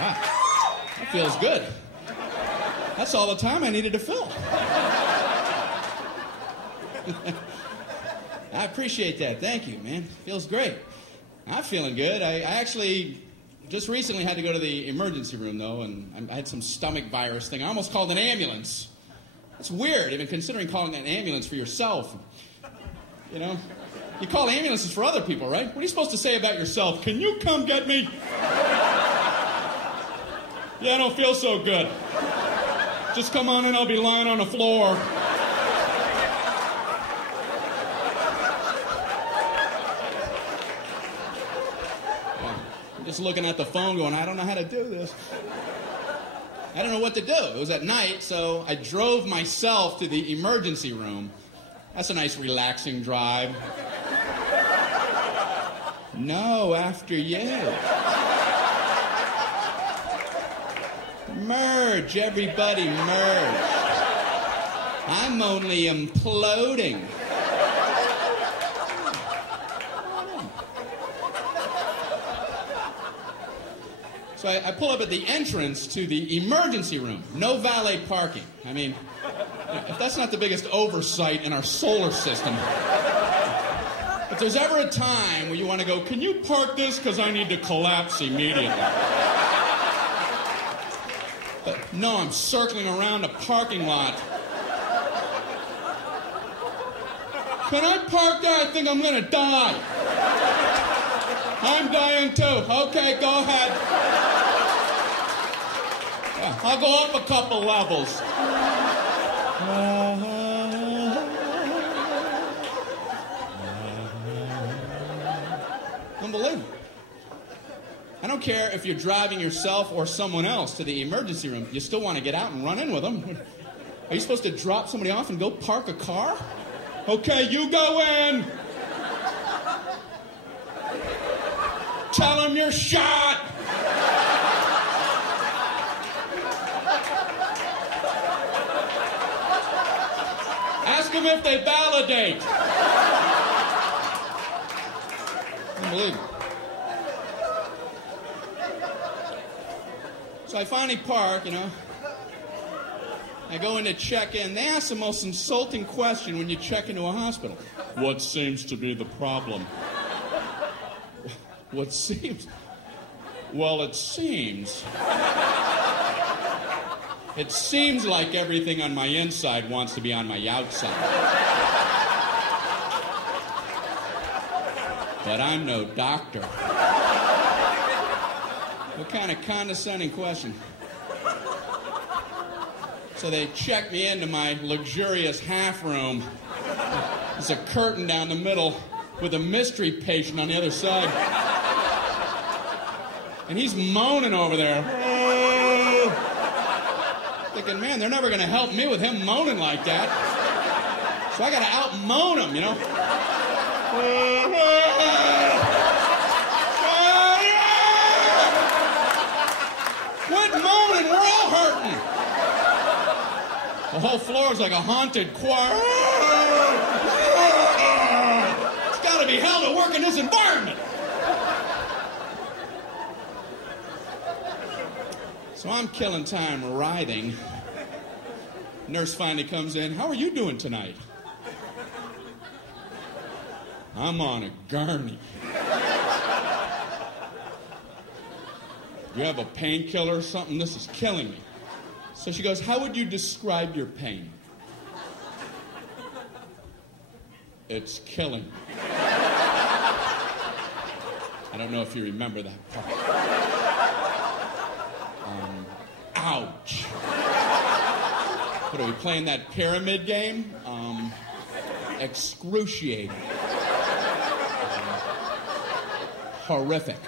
Wow, that feels good. That's all the time I needed to fill. I appreciate that. Thank you, man. Feels great. I'm feeling good. I actually just recently had to go to the emergency room, though, and I had some stomach virus thing. I almost called an ambulance. It's weird, even considering calling an ambulance for yourself. You know? You call ambulances for other people, right? What are you supposed to say about yourself? Can you come get me? Yeah, I don't feel so good. Just come on in, I'll be lying on the floor. I'm just looking at the phone going, I don't know how to do this. I don't know what to do. It was at night, so I drove myself to the emergency room. That's a nice, relaxing drive. No, after you. Merge, everybody merge. I'm only imploding. So I pull up at the entrance to the emergency room. No valet parking. I mean, if that's not the biggest oversight in our solar system. If there's ever a time where you want to go, can you park this because I need to collapse immediately? But no, I'm circling around a parking lot. Can I park there? I think I'm going to die. I'm dying too. Okay, go ahead. Yeah, I'll go up a couple levels. Unbelievable. I don't care if you're driving yourself or someone else to the emergency room. You still want to get out and run in with them. Are you supposed to drop somebody off and go park a car? Okay, you go in. Tell them you're shot. Ask them if they validate. Unbelievable. So I finally park, you know. I go in to check in. They ask the most insulting question when you check into a hospital. What seems to be the problem? What seems? Well, it seems. It seems like everything on my inside wants to be on my outside. But I'm no doctor. What kind of condescending question? So they check me into my luxurious half room. There's a curtain down the middle with a mystery patient on the other side. And he's moaning over there. Thinking, man, they're never going to help me with him moaning like that. So I got to out-moan him, you know. Quit moaning, we're all hurting. The whole floor is like a haunted choir. It's got to be hell to work in this environment. So I'm killing time writhing. Nurse finally comes in. How are you doing tonight? I'm on a gurney. Do you have a painkiller or something? This is killing me. So she goes, how would you describe your pain? It's killing me. I don't know if you remember that part. Ouch. What are we playing, that pyramid game? Excruciating. Horrific.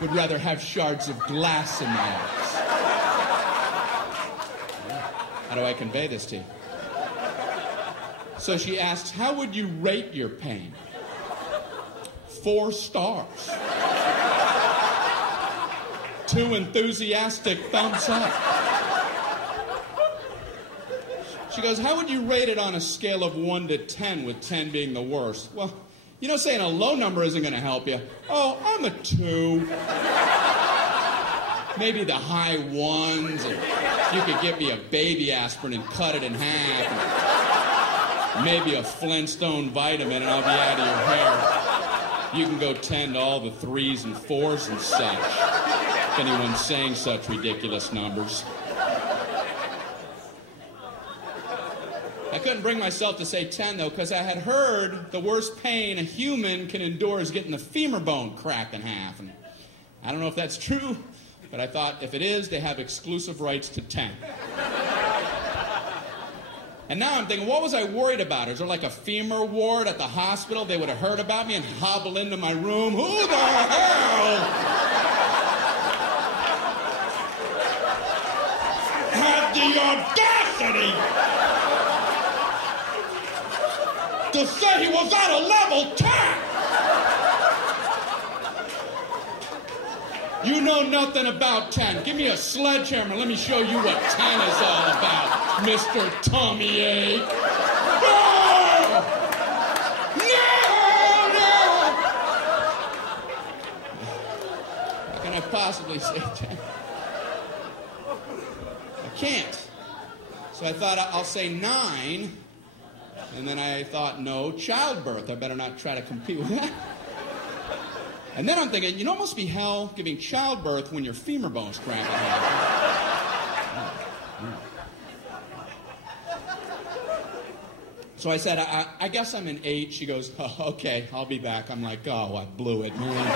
Would rather have shards of glass in my eyes. How do I convey this to you? So she asks, how would you rate your pain? 4 stars. 2 enthusiastic thumbs up. She goes, how would you rate it on a scale of 1 to 10, with 10 being the worst? Well, You know, saying a low number isn't going to help you. Oh, I'm a 2. Maybe the high 1s. And you could get me a baby aspirin and cut it in half. And maybe a Flintstone vitamin and I'll be out of your hair. You can go 10 to all the 3s and 4s and such. If anyone's saying such ridiculous numbers. I couldn't bring myself to say 10, though, because I had heard the worst pain a human can endure is getting the femur bone cracked in half. And I don't know if that's true, but I thought if it is, they have exclusive rights to 10. And now I'm thinking, what was I worried about? Is there like a femur ward at the hospital? They would have heard about me and hobble into my room. Who the hell had the audacity to say he was at a level 10? You know nothing about 10. Give me a sledgehammer. Let me show you what 10 is all about, Mr. Tommy A. No! No! How can I possibly say 10? I can't. So I thought I'll say 9. And then I thought, no, childbirth. I better not try to compete with that. And then I'm thinking, you know, it must be hell giving childbirth when your femur bone's cracked. So I said, I guess I'm an 8. She goes, oh, okay, I'll be back. I'm like, oh, I blew it, man.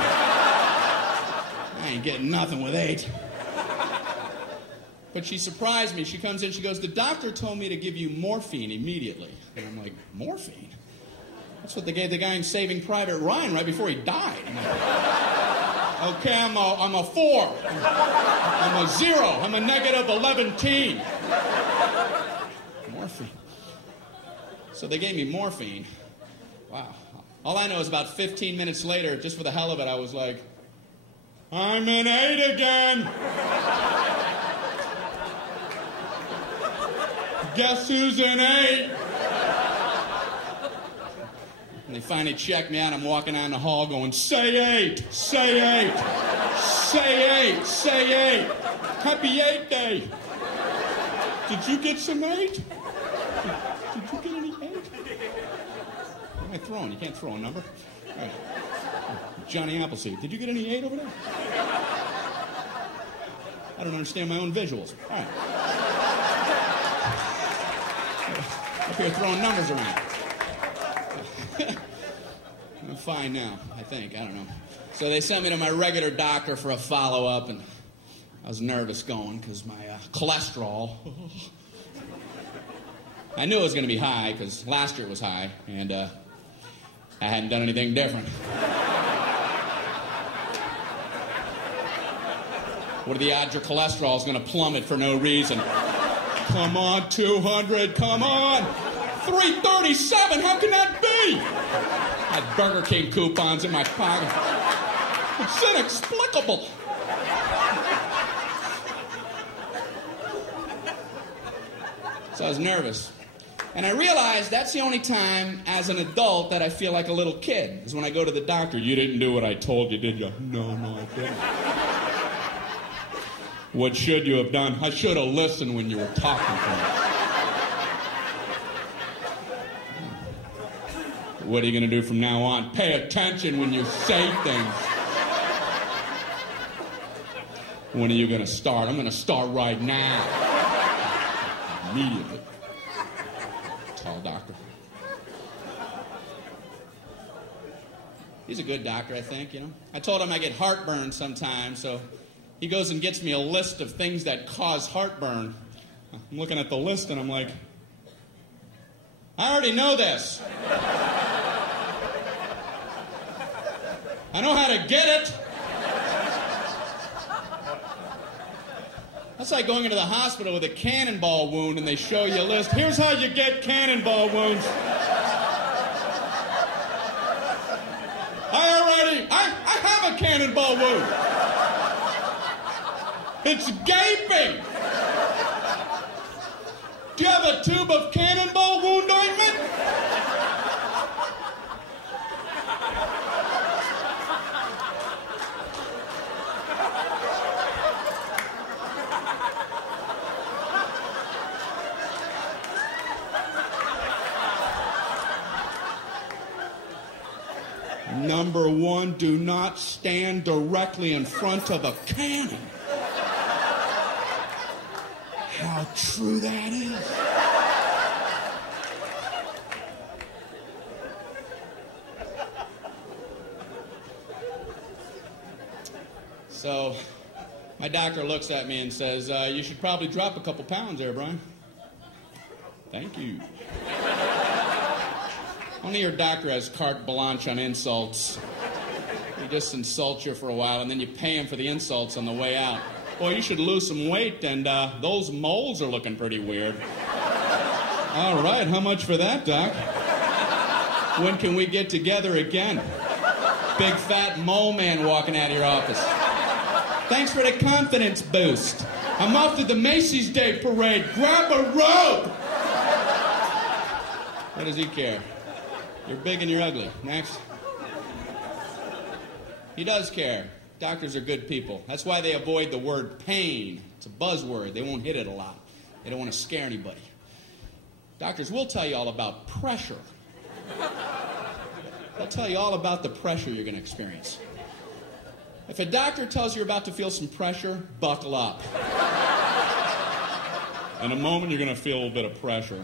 I ain't getting nothing with 8. But she surprised me. She comes in, she goes, the doctor told me to give you morphine immediately. And I'm like, morphine? That's what they gave the guy in Saving Private Ryan right before he died. I'm like, okay, I'm a 4. I'm a 0. I'm a negative 11-teen. Morphine. So they gave me morphine. Wow. All I know is about 15 minutes later, just for the hell of it, I was like, I'm an 8 again. Guess who's an 8? And they finally checked me out. I'm walking down the hall going, say 8, say 8, say 8, say 8. Happy 8 day. Did you get some 8? Did you get any 8? What am I throwing? You can't throw a number. All right. Johnny Appleseed. Did you get any 8 over there? I don't understand my own visuals. All right. Up here throwing numbers around. I'm fine now, I think. I don't know. So they sent me to my regular doctor for a follow-up, and I was nervous going because my cholesterol. I knew it was going to be high because last year it was high, and I hadn't done anything different. What are the odds your cholesterol is going to plummet for no reason? Come on, 200, come on. 337, how can that be? I had Burger King coupons in my pocket. It's inexplicable. So I was nervous. And I realized that's the only time as an adult that I feel like a little kid, is when I go to the doctor. You didn't do what I told you, did you? No, I didn't. What should you have done? I should have listened when you were talking to me. What are you going to do from now on? Pay attention when you say things. When are you going to start? I'm going to start right now. Immediately. Tall doctor. He's a good doctor, I think, you know. I told him I get heartburn sometimes, so he goes and gets me a list of things that cause heartburn. I'm looking at the list and I'm like, I already know this. I know how to get it. That's like going into the hospital with a cannonball wound and they show you a list. Here's how you get cannonball wounds. I have a cannonball wound. It's gaping. Do you have a tube of cannonball wound ointment? Number one, do not stand directly in front of a cannon. How true that is. So, my doctor looks at me and says, you should probably drop a couple pounds there, Brian. Thank you. Only your doctor has carte blanche on insults. He just insults you for a while, and then you pay him for the insults on the way out. Boy, you should lose some weight, and those moles are looking pretty weird. All right, how much for that, Doc? When can we get together again? Big fat mole man walking out of your office. Thanks for the confidence boost. I'm off to the Macy's Day Parade. Grab a rope! What does he care? You're big and you're ugly. Next. He does care. Doctors are good people. That's why they avoid the word pain. It's a buzzword. They won't hit it a lot. They don't want to scare anybody. Doctors will tell you all about pressure. They'll tell you all about the pressure you're going to experience. If a doctor tells you you're about to feel some pressure, buckle up. In a moment, you're going to feel a little bit of pressure.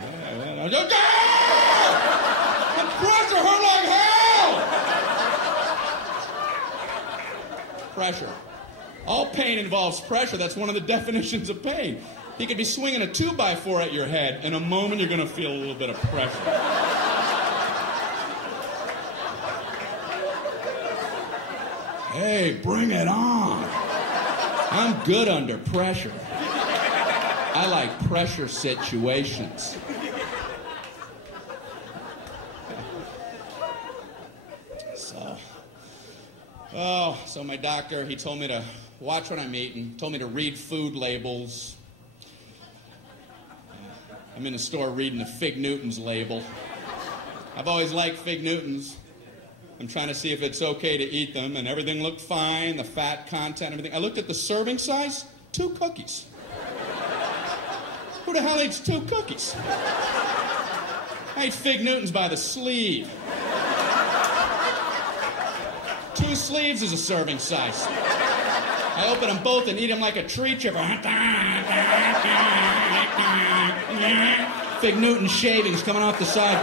The pressure hurt like hell! Pressure. All pain involves pressure. That's one of the definitions of pain. He could be swinging a 2x4 at your head. In a moment, you're going to feel a little bit of pressure. Hey, bring it on. I'm good under pressure. I like pressure situations. So my doctor, he told me to watch what I'm eating, told me to read food labels. I'm in the store reading the Fig Newtons label. I've always liked Fig Newtons. I'm trying to see if it's okay to eat them, and everything looked fine, the fat content, everything. I looked at the serving size, 2 cookies. Who the hell eats 2 cookies? I ate Fig Newtons by the sleeve. 2 sleeves is a serving size. I open them both and eat them like a tree chipper. Fig Newton shavings coming off the side.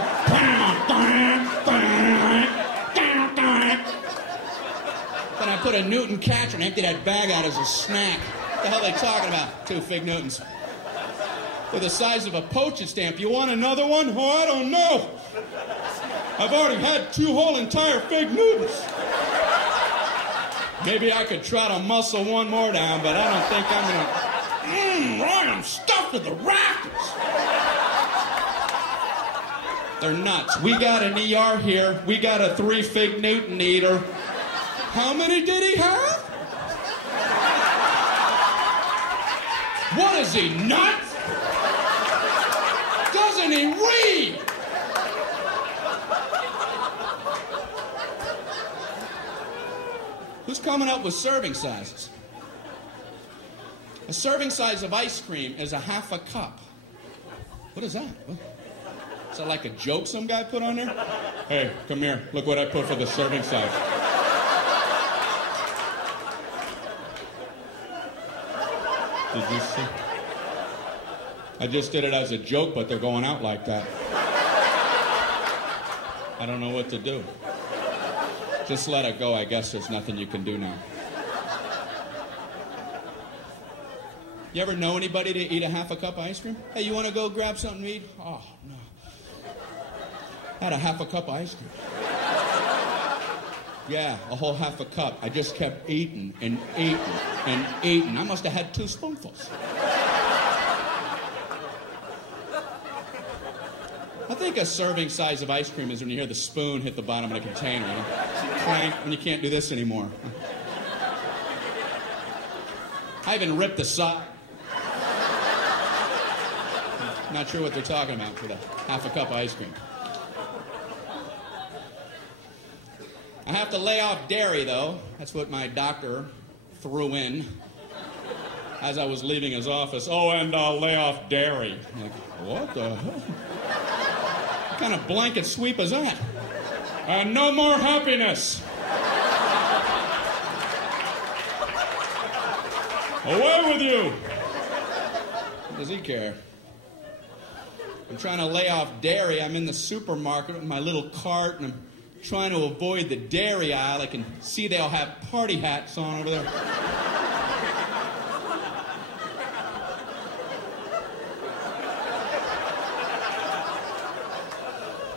Then I put a Newton catcher and empty that bag out as a snack. What the hell are they talking about? 2 Fig Newtons. They're the size of a postage stamp. You want another one? Oh, I don't know. I've already had 2 whole entire Fig Newtons. Maybe I could try to muscle one more down, but I don't think I'm gonna. I am stuffed to the rafters. They're nuts. We got an ER here. We got a 3 Fig Newton eater. How many did he have? What is he, nuts? Doesn't he read? Who's coming up with serving sizes? A serving size of ice cream is a half a cup. What is that? Is that like a joke some guy put on there? Hey, come here. Look what I put for the serving size. Did you see? I just did it as a joke, but they're going out like that. I don't know what to do. Just let it go. I guess there's nothing you can do now. You ever know anybody to eat a half a cup of ice cream? Hey, you want to go grab something to eat? Oh, no. I had a half a cup of ice cream. Yeah, a whole half a cup. I just kept eating and eating and eating. I must have had 2 spoonfuls. I think a serving size of ice cream is when you hear the spoon hit the bottom of the container. You know? Clank, and you can't do this anymore. I even ripped the side. Not sure what they're talking about for the half a cup of ice cream. I have to lay off dairy, though. That's what my doctor threw in as I was leaving his office. Oh, and I'll lay off dairy. I'm like, what the hell? What kind of blanket sweep is that? No more happiness. Away with you! What does he care? I'm trying to lay off dairy. I'm in the supermarket with my little cart, and I'm trying to avoid the dairy aisle. I can see they all have party hats on over there.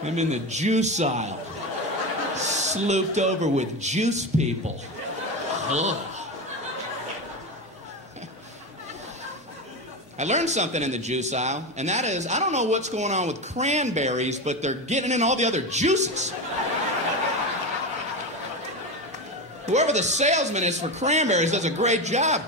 I'm in the juice aisle, slooped over with juice people. Ugh. I learned something in the juice aisle, and that is, I don't know what's going on with cranberries, but they're getting in all the other juices. Whoever the salesman is for cranberries does a great job.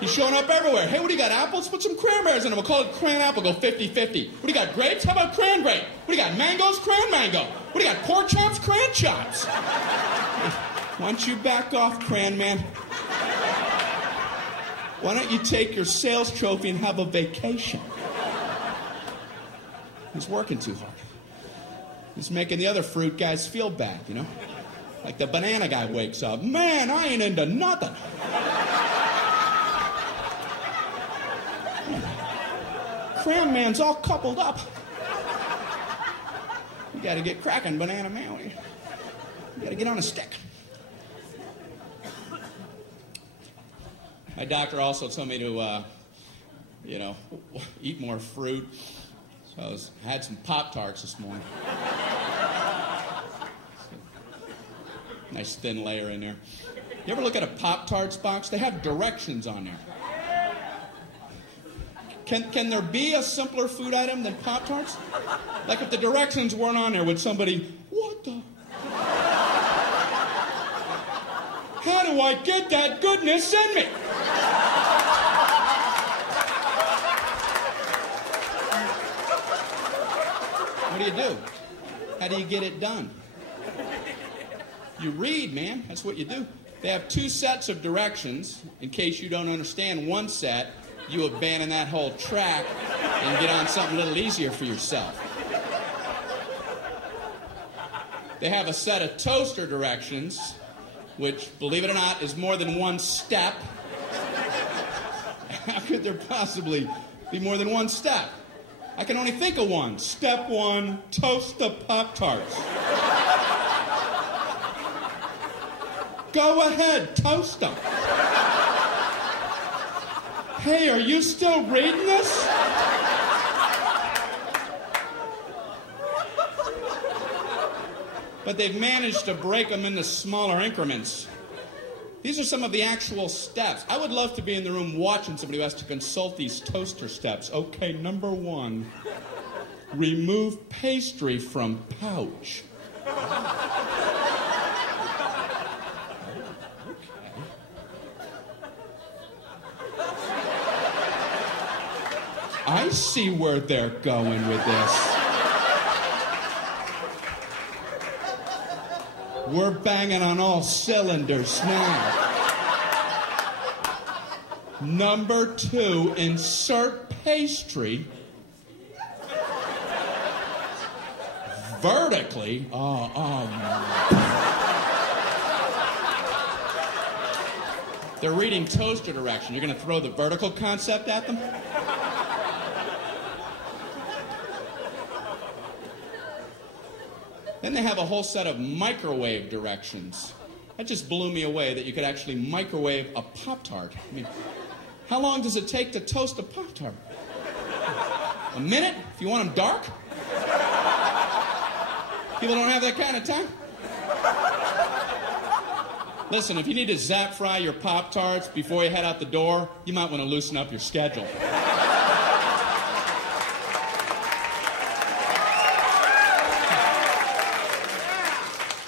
He's showing up everywhere. Hey, what do you got, apples? Put some cranberries in them. We'll call it cran apple, go 50-50. What do you got, grapes? How about cran grape? What do you got, mangoes? Cran mango. What do you got, pork chops? Cran chops. Why don't you back off, cran man? Why don't you take your sales trophy and have a vacation? He's working too hard. He's making the other fruit guys feel bad, you know? Like the banana guy wakes up, man, I ain't into nothing. Cram man's all coupled up. You gotta get cracking, banana man. You gotta get on a stick. My doctor also told me to, eat more fruit. So I had some Pop-Tarts this morning. Nice thin layer in there. You ever look at a Pop-Tarts box? They have directions on there. Can there be a simpler food item than Pop-Tarts? Like if the directions weren't on there, would somebody, what the? How do I get that goodness in me? What do you do? How do you get it done? You read, man. That's what you do. They have 2 sets of directions. In case you don't understand one set, you abandon that whole track and get on something a little easier for yourself. They have a set of toaster directions, which, believe it or not, is more than 1 step. How could there possibly be more than 1 step? I can only think of one. Step 1, toast the Pop-Tarts. Go ahead, toast them. Hey, are you still reading this? But they've managed to break them into smaller increments. These are some of the actual steps. I would love to be in the room watching somebody who has to consult these toaster steps. Okay, number 1, remove pastry from pouch. I see where they're going with this. We're banging on all cylinders now. Number 2, insert pastry vertically. They're reading toaster direction. You're going to throw the vertical concept at them? Then they have a whole set of microwave directions. That just blew me away that you could actually microwave a Pop-Tart. I mean, how long does it take to toast a Pop-Tart? A minute? If you want them dark? People don't have that kind of time. Listen, if you need to zap fry your Pop-Tarts before you head out the door, you might want to loosen up your schedule.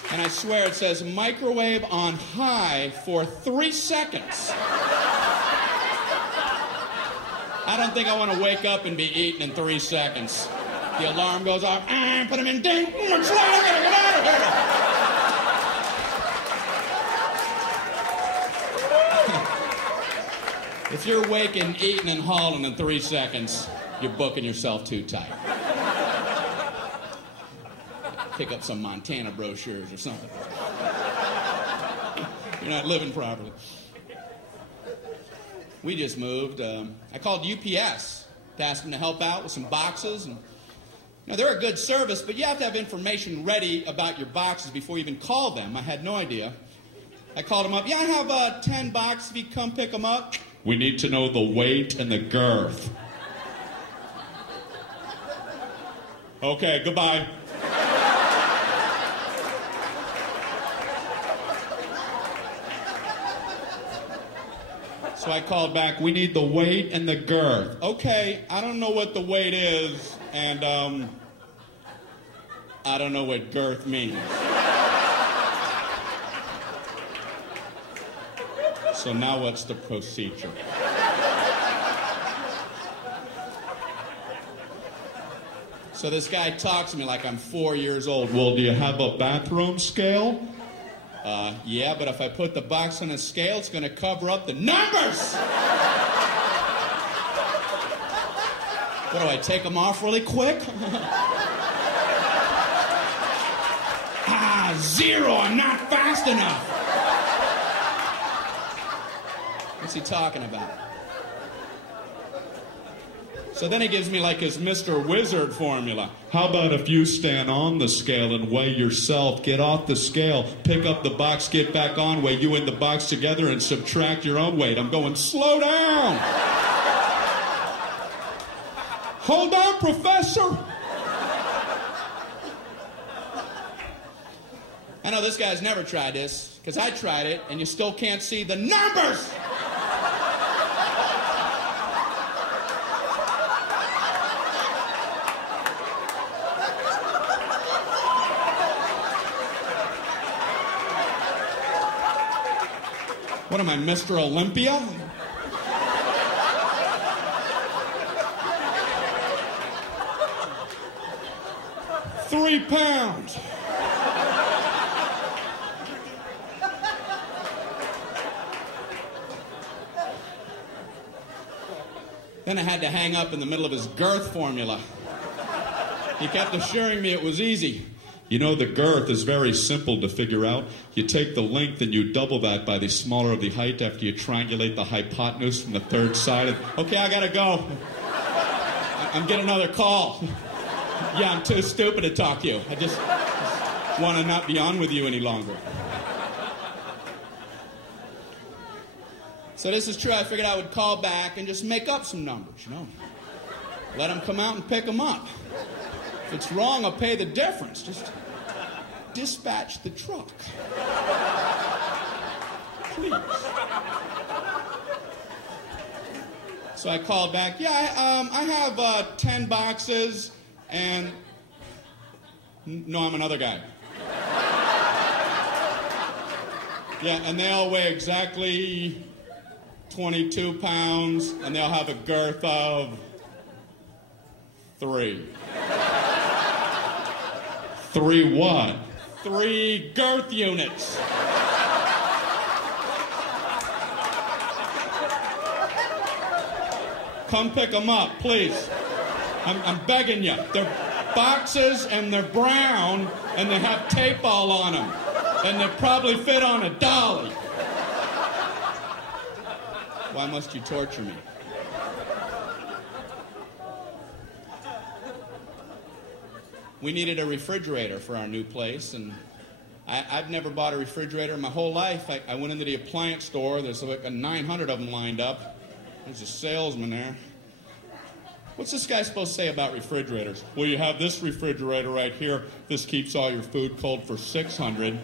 And I swear it says microwave on high for 3 seconds. I don't think I want to wake up and be eaten in 3 seconds. The alarm goes off. Put him in ding. It's late. I gotta get out of here. If you're waking, eating, and hauling in 3 seconds, you're booking yourself too tight. Pick up some Montana brochures or something. You're not living properly. We just moved. I called UPS to ask them to help out with some boxes. And, they're a good service, but you have to have information ready about your boxes before you even call them. I had no idea. I called them up. Yeah, I have 10 boxes if you come pick them up. We need to know the weight and the girth. Okay, goodbye. So I called back, we need the weight and the girth. Okay, I don't know what the weight is, and I don't know what girth means. So now what's the procedure? So this guy talks to me like I'm 4 years old. Well, do you have a bathroom scale? Yeah, but if I put the box on a scale, it's going to cover up the numbers! What do I take them off really quick? 0, I'm not fast enough. What's he talking about? So then he gives me like his Mr. Wizard formula. How about if you stand on the scale and weigh yourself, get off the scale, pick up the box, get back on, weigh you and the box together and subtract your own weight. I'm going, slow down. Hold on, Professor. I know this guy's never tried this, because I tried it, and you still can't see the numbers! What am I, Mr. Olympia? £3. Then I had to hang up in the middle of his girth formula. He kept assuring me it was easy. You know, the girth is very simple to figure out. You take the length and you double that by the smaller of the height after you triangulate the hypotenuse from the third side. Okay, I gotta go. I'm getting another call. Yeah, I'm too stupid to talk to you. I just want to not be on with you any longer. So this is true. I figured I would call back and just make up some numbers, Let them come out and pick them up. If it's wrong, I'll pay the difference. Just dispatch the truck. Please. So I called back. Yeah, I have 10 boxes and... No, I'm another guy. Yeah, and they all weigh exactly 22 pounds, and they'll have a girth of 3. 3 what? 3 girth units. Come pick them up, please. I'm begging you. They're boxes and they're brown and they have tape all on them. And they probably fit on a dolly. Why must you torture me? We needed a refrigerator for our new place, and I've never bought a refrigerator in my whole life. I went into the appliance store. There's like 900 of them lined up. There's a salesman there. What's this guy supposed to say about refrigerators? Well, you have this refrigerator right here. This keeps all your food cold for 600.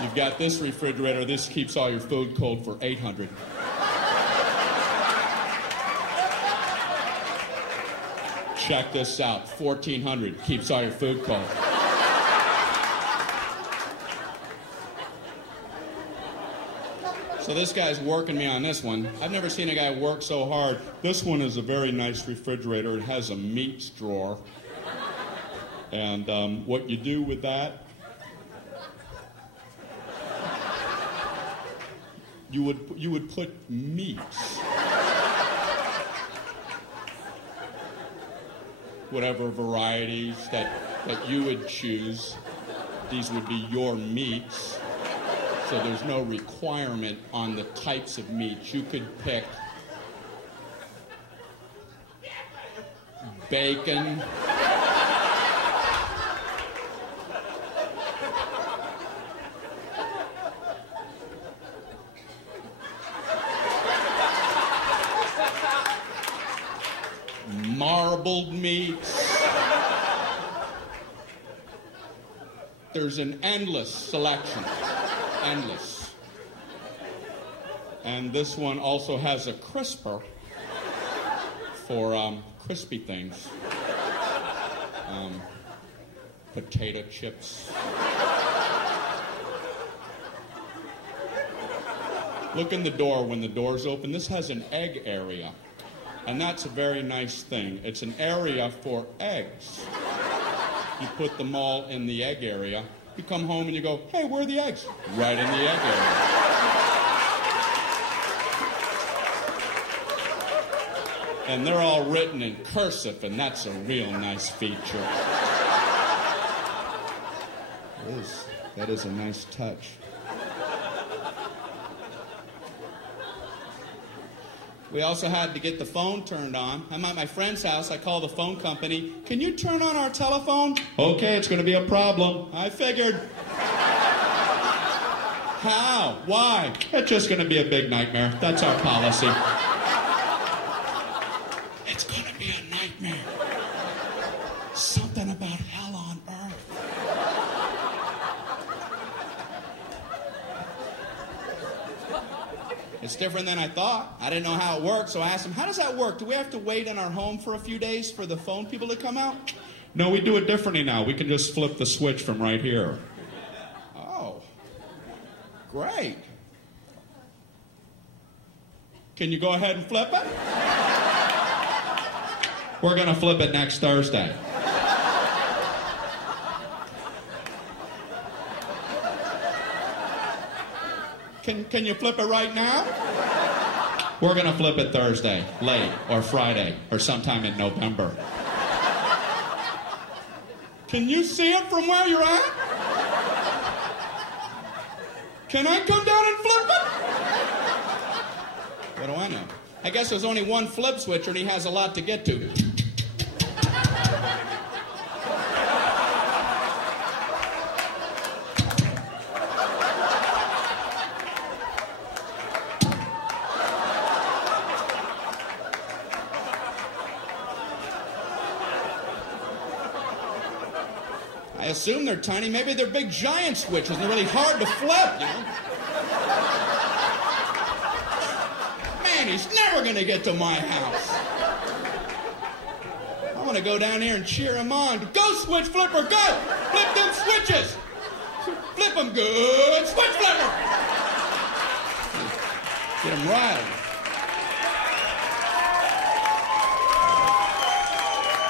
You've got this refrigerator. This keeps all your food cold for 800. Check this out. 1,400 keeps all your food cold. So this guy's working me on this one. I've never seen a guy work so hard. This one is a very nice refrigerator. It has a meats drawer. And what you do with that, you would put meats. Whatever varieties that that you would choose. These would be your meats. So there's no requirement on the types of meats. You could pick bacon, marbled meats. There's an endless selection. Endless. And this one also has a crisper for crispy things. Potato chips. Look in the door when the door's open. This has an egg area. And that's a very nice thing. It's an area for eggs. You put them all in the egg area. You come home and you go, hey, where are the eggs? Right in the egg area. And they're all written in cursive, and that's a real nice feature. It is. That is a nice touch. We also had to get the phone turned on. I'm at my friend's house. I call the phone company. Can you turn on our telephone? Okay, it's going to be a problem. I figured. How? Why? It's just going to be a big nightmare. That's our policy. It's going to be a nightmare. Something about hell on earth. It's different than I thought. I didn't know how it worked, so I asked him, how does that work? Do we have to wait in our home for a few days for the phone people to come out? No, we do it differently now. We can just flip the switch from right here. Oh, great. Can you go ahead and flip it? We're going to flip it next Thursday. Can you flip it right now? We're going to flip it Thursday, late, or Friday, or sometime in November. Can you see it from where you're at? Can I come down and flip it? What do I know? I guess there's only one flip switcher and he has a lot to get to. I assume they're tiny. Maybe they're big giant switches and they're really hard to flip, you know? Man, he's never going to get to my house. I'm going to go down here and cheer him on. Go, switch flipper, go! Flip them switches! Flip them good! Switch flipper! Get him riled.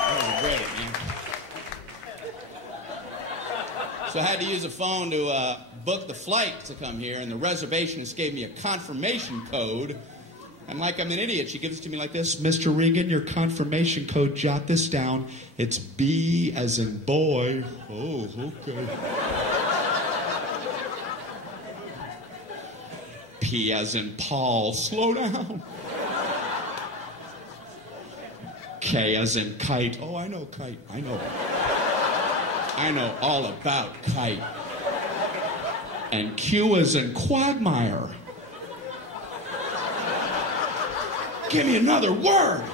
That was great, man. So I had to use a phone to book the flight to come here, and the reservationist gave me a confirmation code. And like I'm an idiot, she gives it to me like this. Mr. Regan, your confirmation code, jot this down. It's B as in boy. Oh, okay. P as in Paul. Slow down. K as in kite. Oh, I know kite. I know all about kite. And Q as in quagmire. Give me another word.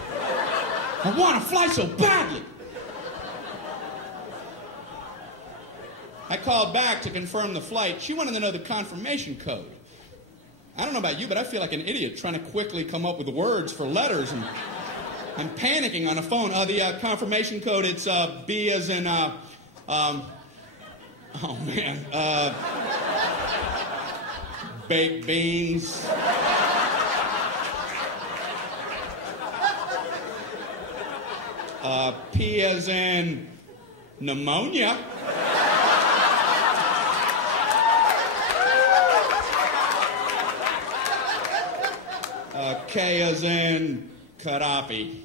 I want to fly so badly. I called back to confirm the flight. She wanted to know the confirmation code. I don't know about you, but I feel like an idiot trying to quickly come up with words for letters, and I'm panicking on the phone. The confirmation code, it's B as in, oh man, baked beans. P as in pneumonia. K as in Gaddafi.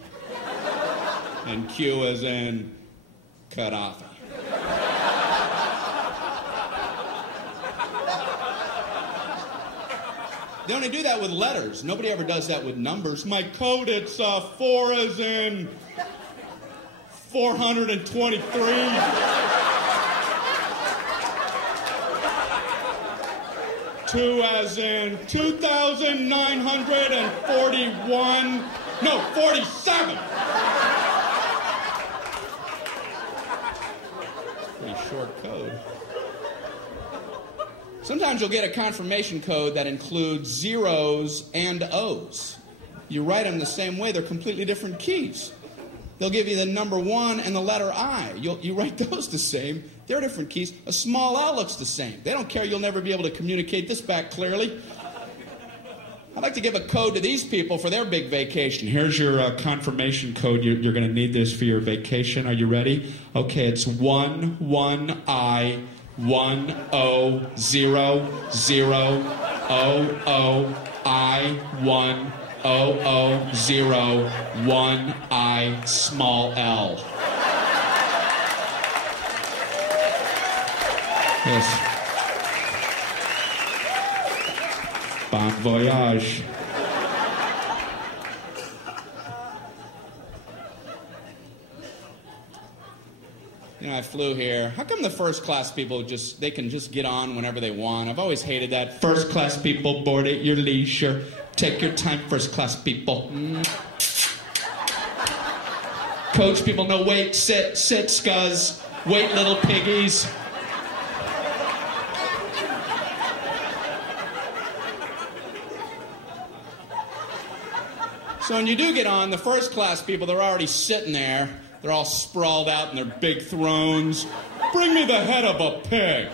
And Q as in Gaddafi. They only do that with letters. Nobody ever does that with numbers. My code, it's 4 as in 423. 2 as in 2,941. No, 47. Pretty short code. Sometimes you'll get a confirmation code that includes zeros and O's. You write them the same way. They're completely different keys. They'll give you the number 1 and the letter I. You write those the same. They're different keys. A small L looks the same. They don't care. You'll never be able to communicate this back clearly. I'd like to give a code to these people for their big vacation. Here's your confirmation code. You're going to need this for your vacation. Are you ready? Okay, it's 11I 100000I10001I small L. Yes. Bon voyage. You know, I flew here. How come the first class people they can just get on whenever they want? I've always hated that. First class people, board at your leisure. Take your time, first class people. Coach people, no, wait, sit, scuzz. Wait, little piggies. So when you do get on, the first class people, they're already sitting there. They're all sprawled out in their big thrones. Bring me the head of a pig.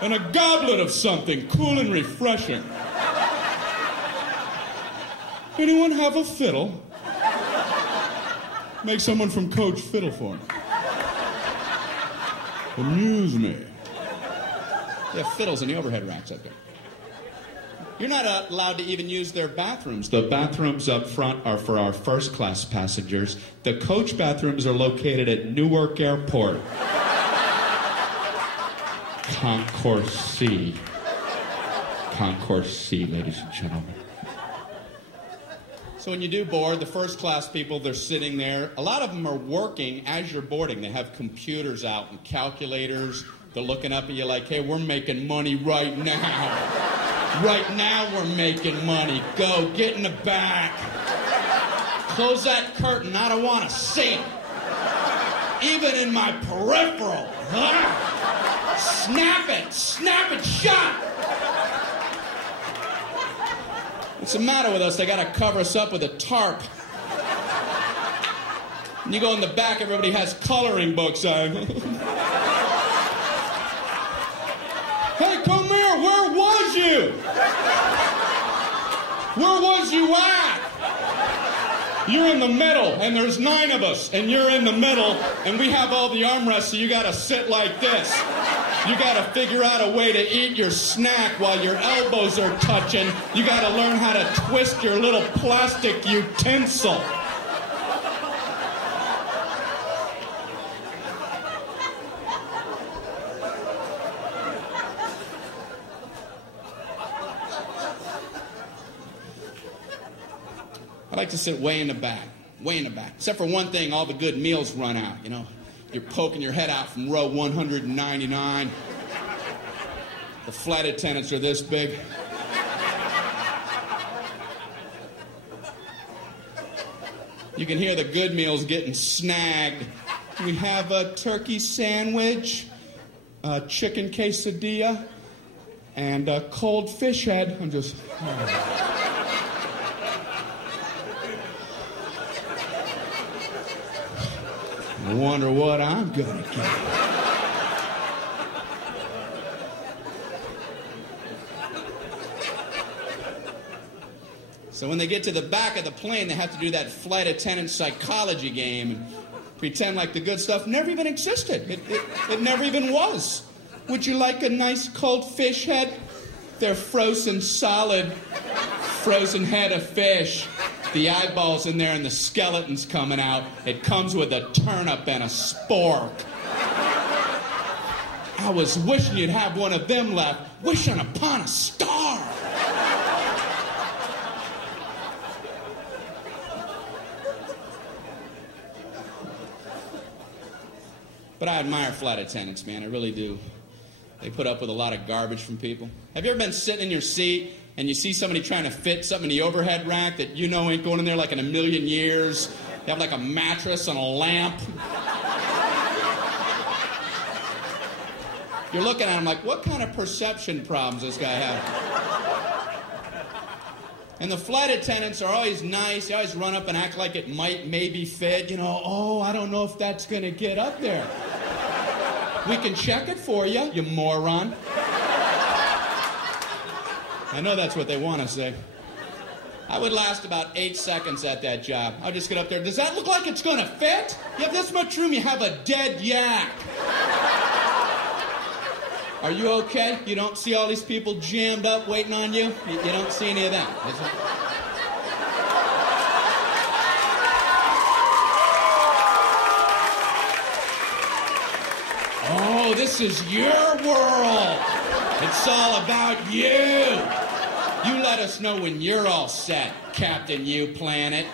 And a goblet of something cool and refreshing. Anyone have a fiddle? Make someone from Coach fiddle for me. Amuse me. They have fiddles in the overhead racks up there. You're not allowed to even use their bathrooms. The bathrooms up front are for our first class passengers. The coach bathrooms are located at Newark Airport. Concourse C. Concourse C, ladies and gentlemen. So when you do board, the first class people, they're sitting there. A lot of them are working as you're boarding. They have computers out and calculators. They're looking up at you like, hey, we're making money right now. Right now we're making money. Go, get in the back. Close that curtain. I don't want to see it. Even in my peripheral. Snap it shut. What's the matter with us? They got to cover us up with a tarp. And you go in the back, everybody has coloring books on. Hey, come here, where was you? Where was you at? You're in the middle, and there's 9 of us, and you're in the middle, and we have all the armrests, so you gotta sit like this. You gotta figure out a way to eat your snack while your elbows are touching. You gotta learn how to twist your little plastic utensil. I like to sit way in the back. Except for one thing, all the good meals run out, you know. You're poking your head out from row 199. The flight attendants are this big. You can hear the good meals getting snagged. We have a turkey sandwich, a chicken quesadilla, and a cold fish head. I'm just... I wonder what I'm gonna get. So when they get to the back of the plane, they have to do that flight attendant psychology game and pretend like the good stuff never even existed. It never even was. Would you like a nice cold fish head? They're frozen solid, frozen head of fish. The eyeballs in there and the skeleton's coming out. It comes with a turnip and a spork. I was wishing you'd have one of them left, wishing upon a star. But I admire flight attendants, man, I really do. They put up with a lot of garbage from people. Have you ever been sitting in your seat and you see somebody trying to fit something in the overhead rack that you know ain't going in there like in a million years? They have like a mattress and a lamp. You're looking at him like, what kind of perception problems does this guy have? And the flight attendants are always nice. They always run up and act like it might maybe fit. You know, oh, I don't know if that's going to get up there. We can check it for you, you moron. I know that's what they want to say. I would last about 8 seconds at that job. I'll just get up there. Does that look like it's going to fit? You have this much room, you have a dead yak. Are you okay? You don't see all these people jammed up waiting on you? You don't see any of them, is it? Oh, this is your world. It's all about you. You let us know when you're all set, Captain You Planet.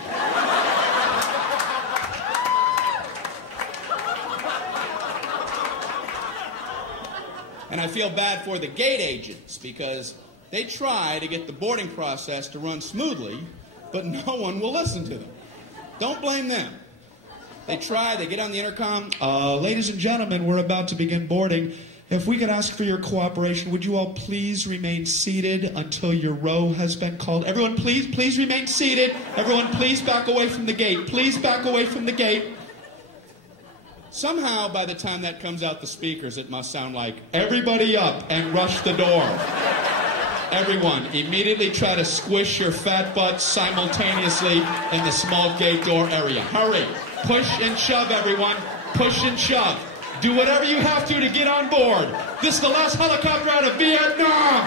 And I feel bad for the gate agents because they try to get the boarding process to run smoothly, but no one will listen to them. Don't blame them. They try, they get on the intercom. Ladies and gentlemen, we're about to begin boarding. If we could ask for your cooperation, would you all please remain seated until your row has been called? Everyone, please remain seated. Everyone, please back away from the gate. Please back away from the gate. Somehow, by the time that comes out the speakers, it must sound like, everybody up and rush the door. Everyone, immediately try to squish your fat butts simultaneously in the small gate door area. Hurry. Push and shove, everyone. Push and shove. Do whatever you have to get on board. This is the last helicopter out of Vietnam.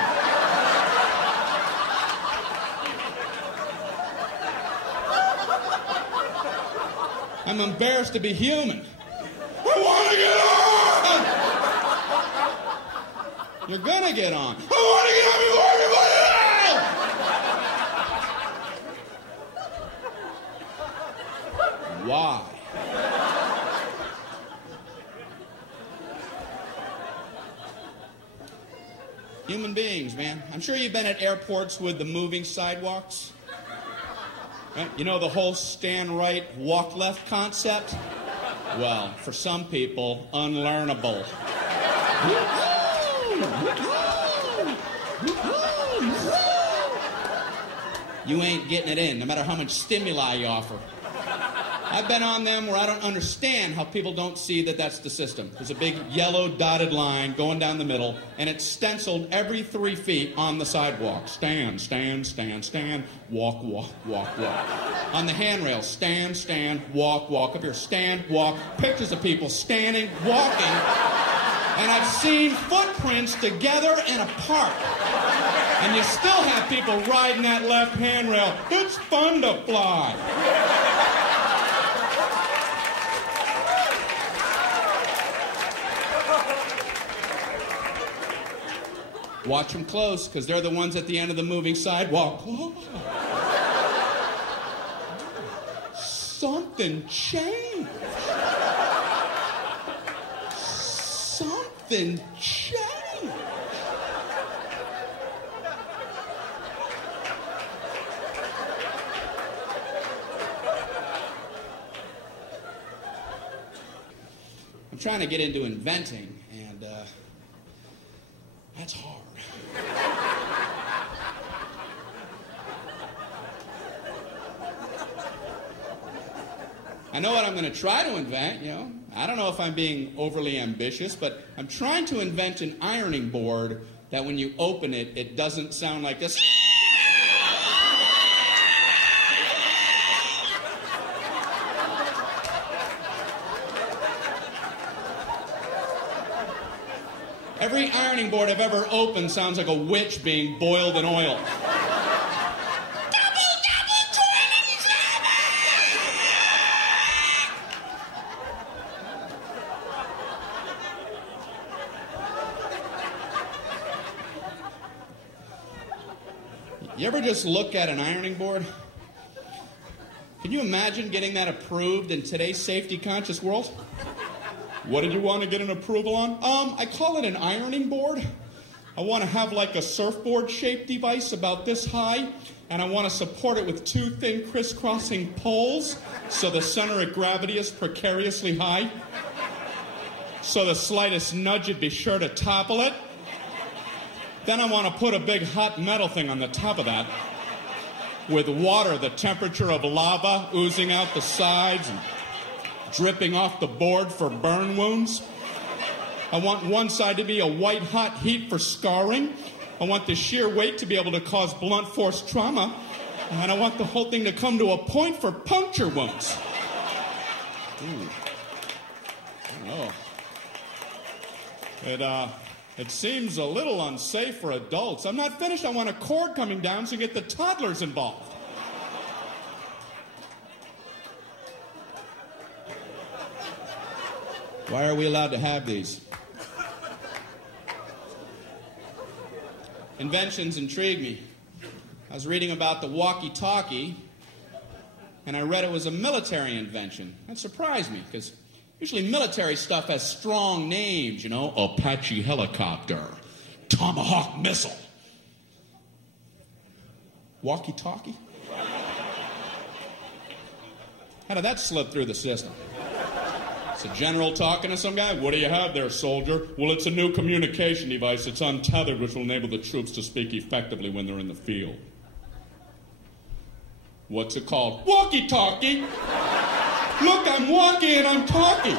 I'm embarrassed to be human. I want to get on! You're gonna get on. I want to get on before everybody else! Why? Human beings, man. I'm sure you've been at airports with the moving sidewalks. Right? You know the whole stand right, walk left concept? Well, for some people, unlearnable. You ain't getting it in, no matter how much stimuli you offer. I've been on them where I don't understand how people don't see that that's the system. There's a big yellow dotted line going down the middle, and it's stenciled every 3 feet on the sidewalk. Stand, stand, stand, stand, walk, walk, walk, walk. On the handrail, stand, stand, walk, walk. Up here, stand, walk. Pictures of people standing, walking, and I've seen footprints together and apart. And you still have people riding that left handrail. It's fun to fly. Watch them close, because they're the ones at the end of the moving sidewalk. Oh. Something changed. Something changed. I'm trying to get into inventing, and that's hard. I know what I'm going to try to invent, you know. I don't know if I'm being overly ambitious, but I'm trying to invent an ironing board that when you open it, it doesn't sound like this. Every ironing board I've ever opened sounds like a witch being boiled in oil. You ever just look at an ironing board? Can you imagine getting that approved in today's safety-conscious world? What did you want to get an approval on? I call it an ironing board. I want to have like a surfboard-shaped device about this high, and I want to support it with two thin crisscrossing poles so the center of gravity is precariously high. So the slightest nudge would be sure to topple it. Then I want to put a big hot metal thing on the top of that with water, the temperature of lava oozing out the sides and dripping off the board for burn wounds. I want one side to be a white-hot heat for scarring. I want the sheer weight to be able to cause blunt force trauma. And I want the whole thing to come to a point for puncture wounds. Ooh. Oh. It seems a little unsafe for adults. I'm not finished. I want a cord coming down so you get the toddlers involved. Why are we allowed to have these? Inventions intrigue me. I was reading about the walkie-talkie, and I read it was a military invention. That surprised me, because usually military stuff has strong names, you know, Apache helicopter, Tomahawk missile. Walkie-talkie? How did that slip through the system? It's a general talking to some guy. What do you have there, soldier? Well, it's a new communication device. It's untethered, which will enable the troops to speak effectively when they're in the field. What's it called? Walkie-talkie. Look, I'm walkie and I'm talking.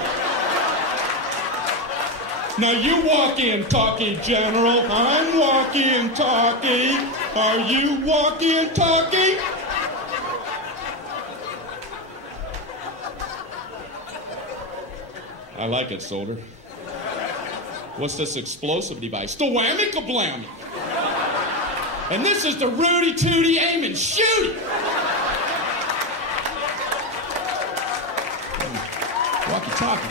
Now you walkie and talkie, General. I'm walkie and talkie. Are you walkie and talkie? I like it, soldier. What's this explosive device? The whammy kablammy. And this is the Rudy Tooty aim and shoot. Walkie-talkie.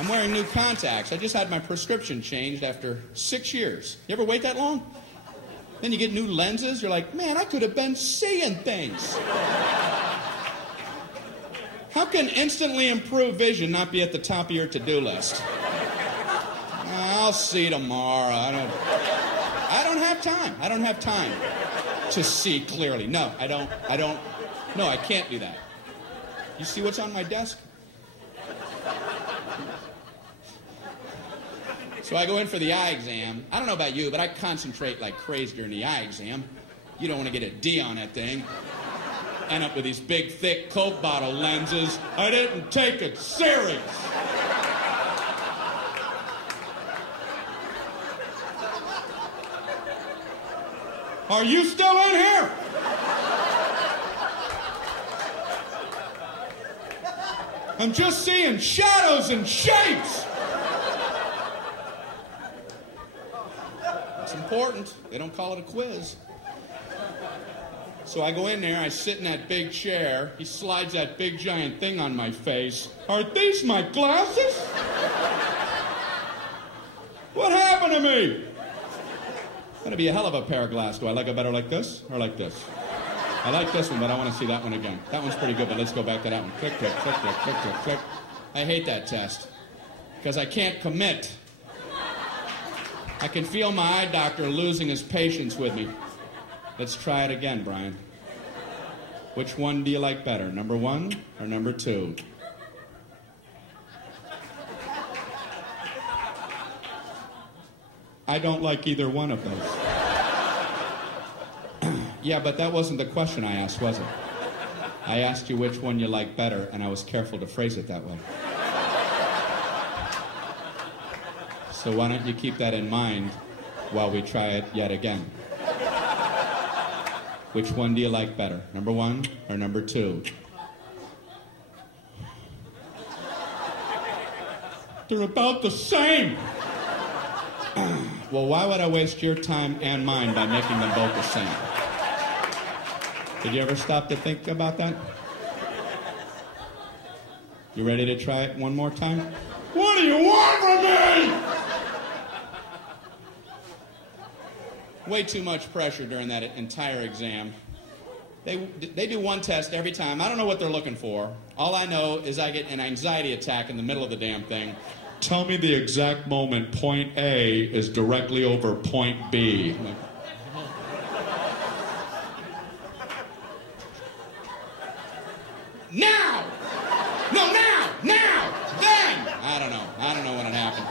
I'm wearing new contacts. I just had my prescription changed after 6 years. You ever wait that long? Then you get new lenses. You're like, man, I could have been seeing things. How can instantly improved vision not be at the top of your to-do list? I'll see tomorrow. I don't have time. I don't have time to see clearly. No, I don't. No, I can't do that. You see what's on my desk? So I go in for the eye exam. I don't know about you, but I concentrate like crazy during the eye exam. You don't want to get a D on that thing. End up with these big, thick Coke bottle lenses. I didn't take it serious. Are you still in here? I'm just seeing shadows and shapes. It's important. They don't call it a quiz. So I go in there, I sit in that big chair. He slides that big giant thing on my face. Are these my glasses? What happened to me? That'd be a hell of a pair of glasses. Do I like it better like this or like this? I like this one, but I want to see that one again. That one's pretty good, but let's go back to that one. Click, click, click, click, click, click, click. I hate that test because I can't commit. I can feel my eye doctor losing his patience with me. Let's try it again, Brian. Which one do you like better, number 1 or number 2? I don't like either one of those. Yeah, but that wasn't the question I asked, was it? I asked you which one you like better, and I was careful to phrase it that way. So why don't you keep that in mind while we try it yet again? Which one do you like better, number 1 or number 2? They're about the same. Well, why would I waste your time and mine by making them both the same? Did you ever stop to think about that? You ready to try it one more time? What do you want from me? way too much pressure during that entire exam. They do one test every time. I don't know what they're looking for. All I know is I get an anxiety attack in the middle of the damn thing. Tell me the exact moment point A is directly over point B. I'm like, now! No, now! Now! Then! I don't know when it happened.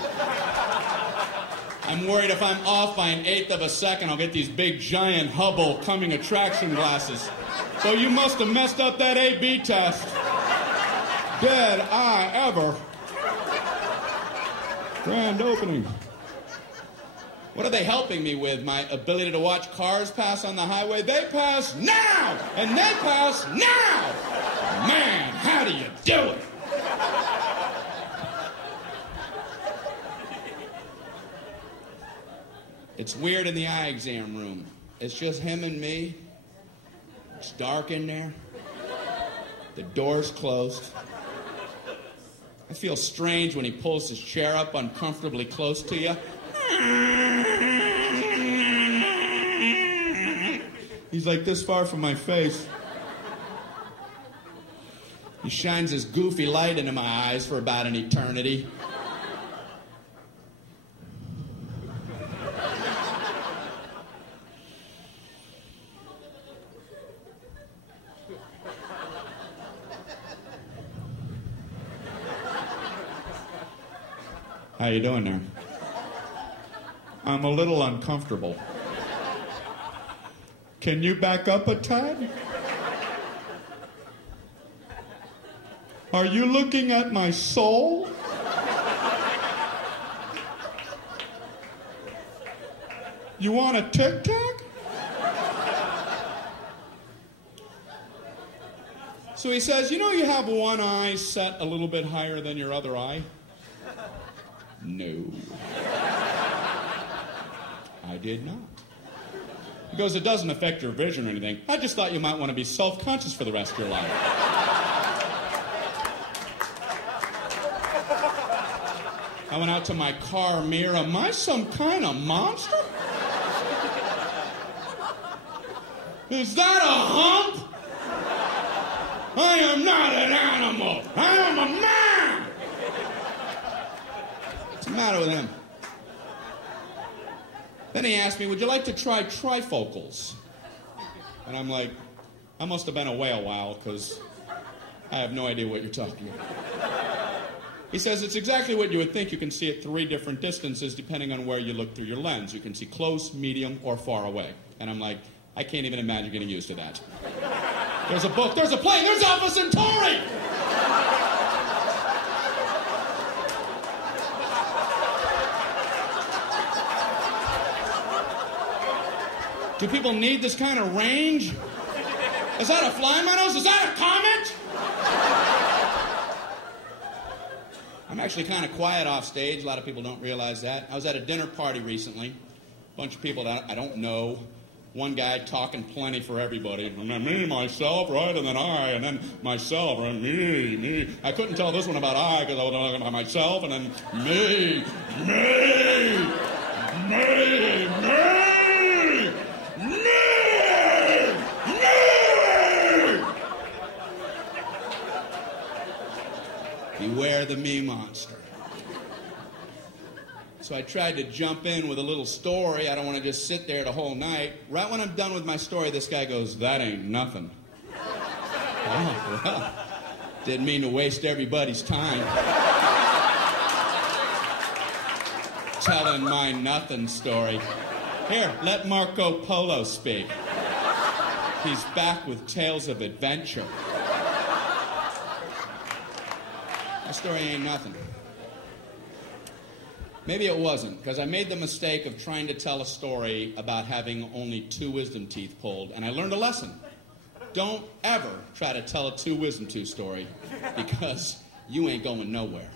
I'm worried if I'm off by an eighth of a second, I'll get these big, giant Hubble coming attraction glasses. So you must have messed up that A-B test. Did I ever? Grand opening. What are they helping me with? My ability to watch cars pass on the highway? They pass now! And they pass now! Man, how do you do it? It's weird in the eye exam room. It's just him and me. It's dark in there. The door's closed. I feel strange when he pulls his chair up uncomfortably close to you. He's like this far from my face. He shines his goofy light into my eyes for about an eternity. How you doing there? I'm a little uncomfortable. Can you back up a tad? Are you looking at my soul? You want a Tic Tac? So he says, you know you have one eye set a little bit higher than your other eye? No. I did not. He goes, it doesn't affect your vision or anything. I just thought you might want to be self-conscious for the rest of your life. I went out to my car mirror. Am I some kind of monster? Is that a hump? I am not an animal. I am a man. What's the matter with him? Then he asked me, would you like to try trifocals? And I'm like, I must have been away a while because I have no idea what you're talking about. He says, it's exactly what you would think. You can see at 3 different distances depending on where you look through your lens. You can see close, medium, or far away. And I'm like, I can't even imagine getting used to that. There's a book, there's a plane, there's Alpha Centauri! Do people need this kind of range? Is that a fly, Manos? Is that a comet? I'm actually kind of quiet off stage. A lot of people don't realize that. I was at a dinner party recently. A bunch of people that I don't know. One guy talking plenty for everybody. And then me, myself, right? And then I, and then myself, and me. I couldn't tell this one about I because I was talking about myself, and then me. Beware the me monster. So I tried to jump in with a little story. I don't want to just sit there the whole night. Right when I'm done with my story, this guy goes, that ain't nothing. Oh, well, didn't mean to waste everybody's time. Telling my nothing story. Here, let Marco Polo speak. He's back with tales of adventure. My story ain't nothing. Maybe it wasn't, because I made the mistake of trying to tell a story about having only 2 wisdom teeth pulled, and I learned a lesson. Don't ever try to tell a 2 wisdom tooth story, because you ain't going nowhere.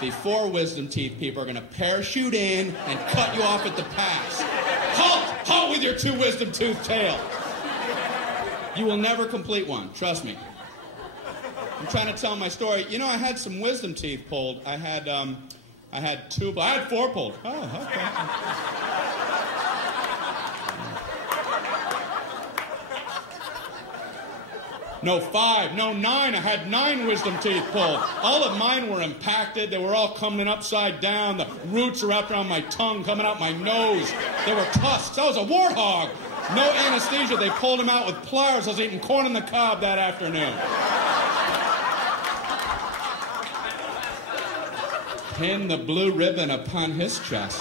The 4 wisdom teeth people are going to parachute in and cut you off at the pass. Halt! Halt with your 2 wisdom tooth tale. You will never complete one, trust me. I'm trying to tell my story. You know, I had some wisdom teeth pulled. I had 4 pulled. Oh, okay. No 5, no 9. I had 9 wisdom teeth pulled. All of mine were impacted. They were all coming upside down. The roots are wrapped around my tongue, coming out my nose. They were tusks. I was a warthog. No anesthesia. They pulled him out with pliers. I was eating corn on the cob that afternoon. Pin the blue ribbon upon his chest.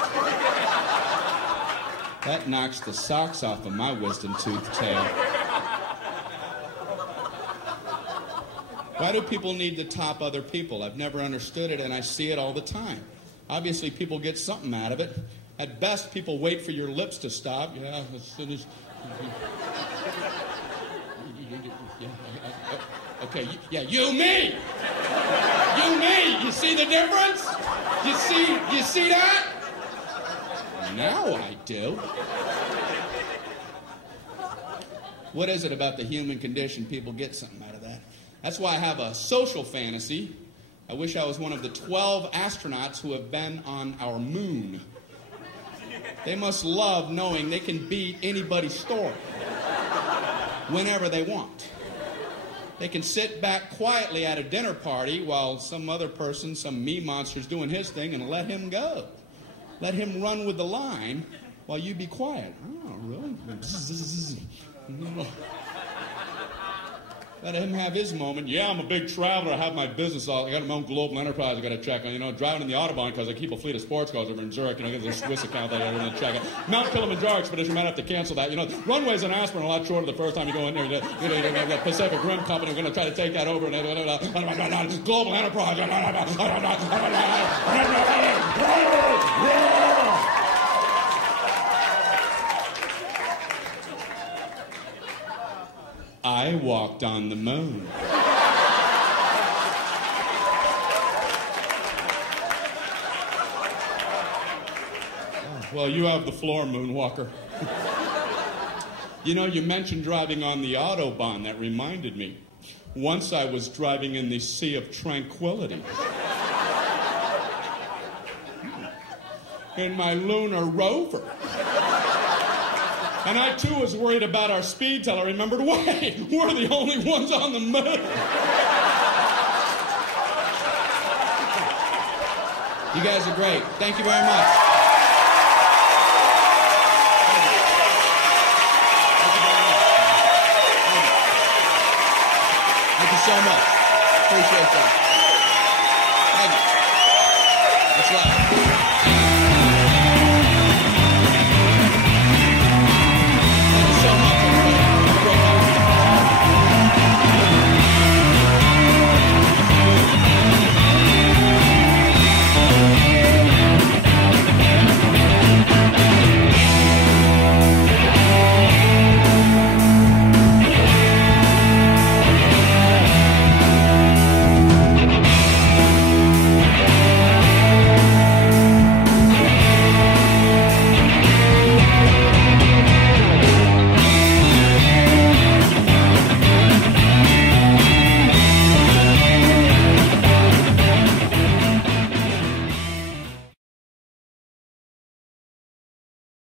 That knocks the socks off of my wisdom tooth tail. Why do people need to top other people? I've never understood it, and I see it all the time. Obviously, people get something out of it. At best, people wait for your lips to stop. Yeah, as soon as... Okay, yeah, you, me! You, me! You see the difference? You see that? Now I do. What is it about the human condition? People get something out of that. That's why I have a social fantasy. I wish I was one of the 12 astronauts who have been on our moon. They must love knowing they can beat anybody's story whenever they want. They can sit back quietly at a dinner party while some other person, some me monster's doing his thing, and let him go. Let him run with the line while you be quiet. Oh, really? Let him have his moment. Yeah, I'm a big traveler. I have my business. I got my own global enterprise I got to check on. You know, driving in the Autobahn because I keep a fleet of sports cars over in Zurich, and I get this Swiss account that I got to check out. Mount Kilimanjaro expedition, might have to cancel that. You know, runways in Aspen are a lot shorter the first time you go in there. The Pacific Rim Company, we're going to try to take that over. And global enterprise. I walked on the moon. Well, you have the floor, Moonwalker. You know, you mentioned driving on the Autobahn. That reminded me. Once I was driving in the Sea of Tranquility. In my lunar rover. And I, too, was worried about our speed till I remembered, wait, we're the only ones on the moon. You guys are great. Thank you very much. Thank you so much. Appreciate that. Thank you. That's right.